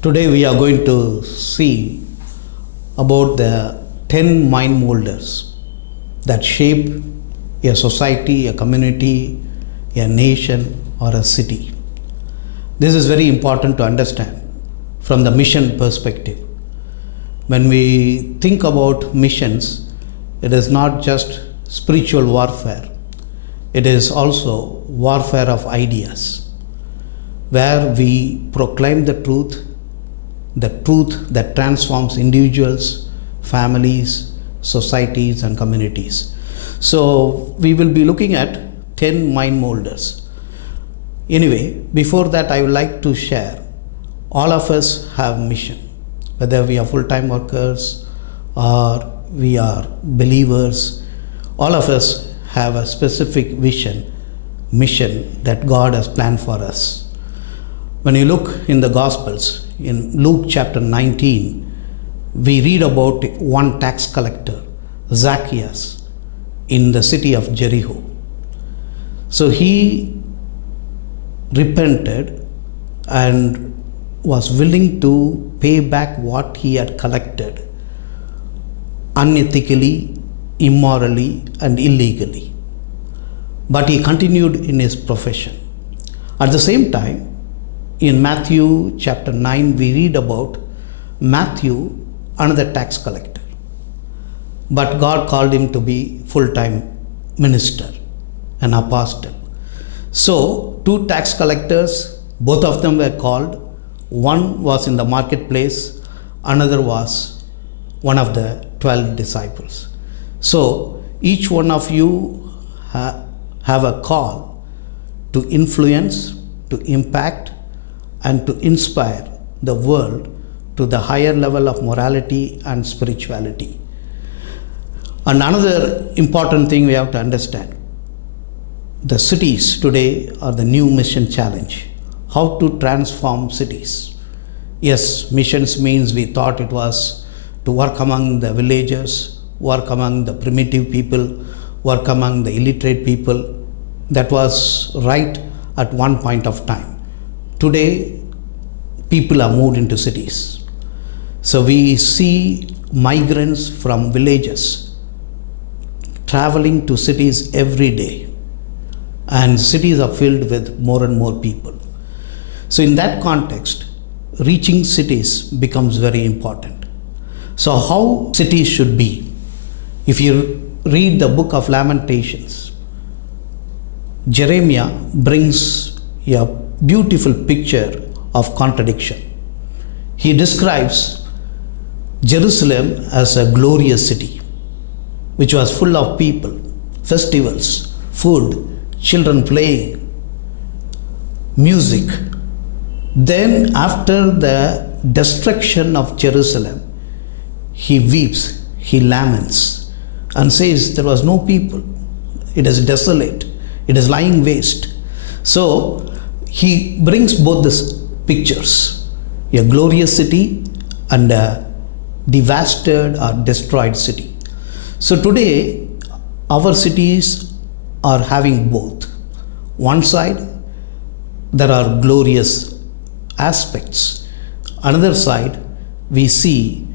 Today we are going to see about the 10 mind molders that shape a society, a community, a nation, or a city. This is very important to understand from the mission perspective. When we think about missions, it is not just spiritual warfare, it is also warfare of ideas, where we proclaim the truth that transforms individuals, families, societies, and communities. So we will be looking at 10 mind molders. Anyway, before that, I would like to share, all of us have mission, whether we are full-time workers or we are believers. All of us have a specific mission that God has planned for us. When you look in the Gospels, in Luke chapter 19, we read about one tax collector, Zacchaeus, in the city of Jericho. So he repented and was willing to pay back what he had collected unethically, immorally, and illegally. But he continued in his profession. At the same time, in Matthew chapter 9, we read about Matthew, another tax collector. But God called him to be full-time minister, an apostle. So, two tax collectors, both of them were called. One was in the marketplace, another was one of the 12 disciples. So, each one of you have a call to influence, to impact, and to inspire the world to the higher level of morality and spirituality. And another important thing we have to understand, the cities today are the new mission challenge. How to transform cities. Yes, missions means we thought it was to work among the villagers, work among the primitive people, work among the illiterate people. That was right at one point of time. Today, people are moved into cities. So we see migrants from villages traveling to cities every day. And cities are filled with more and more people. So in that context, reaching cities becomes very important. So how cities should be? If you read the book of Lamentations, Jeremiah brings a beautiful picture of contradiction. He describes Jerusalem as a glorious city, which was full of people, festivals, food, children playing, music. Then after the destruction of Jerusalem, he weeps, he laments, and says there was no people. It is desolate, it is lying waste. So he brings both these pictures, a glorious city and a devastated or destroyed city. So today, our cities are having both. One side, there are glorious aspects. Another side, we see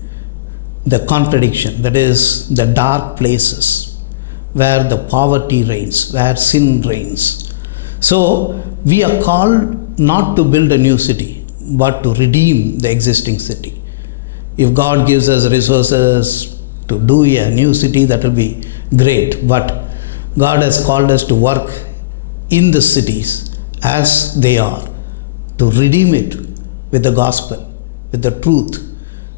the contradiction, that is the dark places where the poverty reigns, where sin reigns. So we are called not to build a new city, but to redeem the existing city. If God gives us resources to do a new city, that will be great. But God has called us to work in the cities as they are, to redeem it with the gospel, with the truth,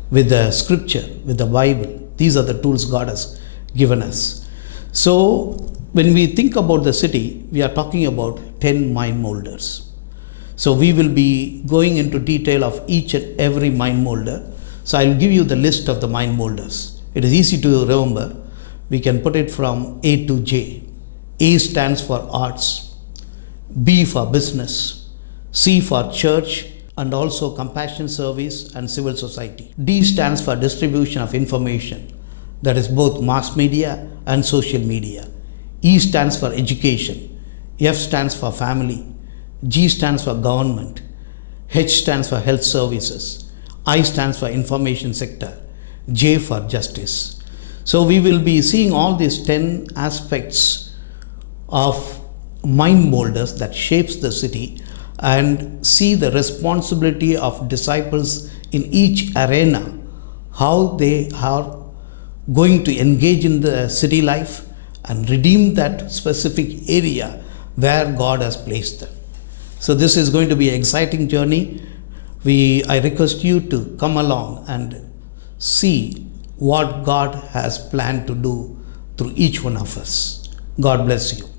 with the scripture, with the Bible. These are the tools God has given us. So when we think about the city, we are talking about 10 mind molders. So we will be going into detail of each and every mind molder. So I'll give you the list of the mind molders. It is easy to remember. We can put it from A to J. A stands for arts, B for business, C for church and also compassion service and civil society. D stands for distribution of information, that is both mass media and social media. E stands for education, F stands for family, G stands for government, H stands for health services, I stands for information sector, J for justice. So we will be seeing all these 10 aspects of mind moulders that shapes the city, and see the responsibility of disciples in each arena, how they are going to engage in the city life and redeem that specific area where God has placed them. So this is going to be an exciting journey. I request you to come along and see what God has planned to do through each one of us. God bless you.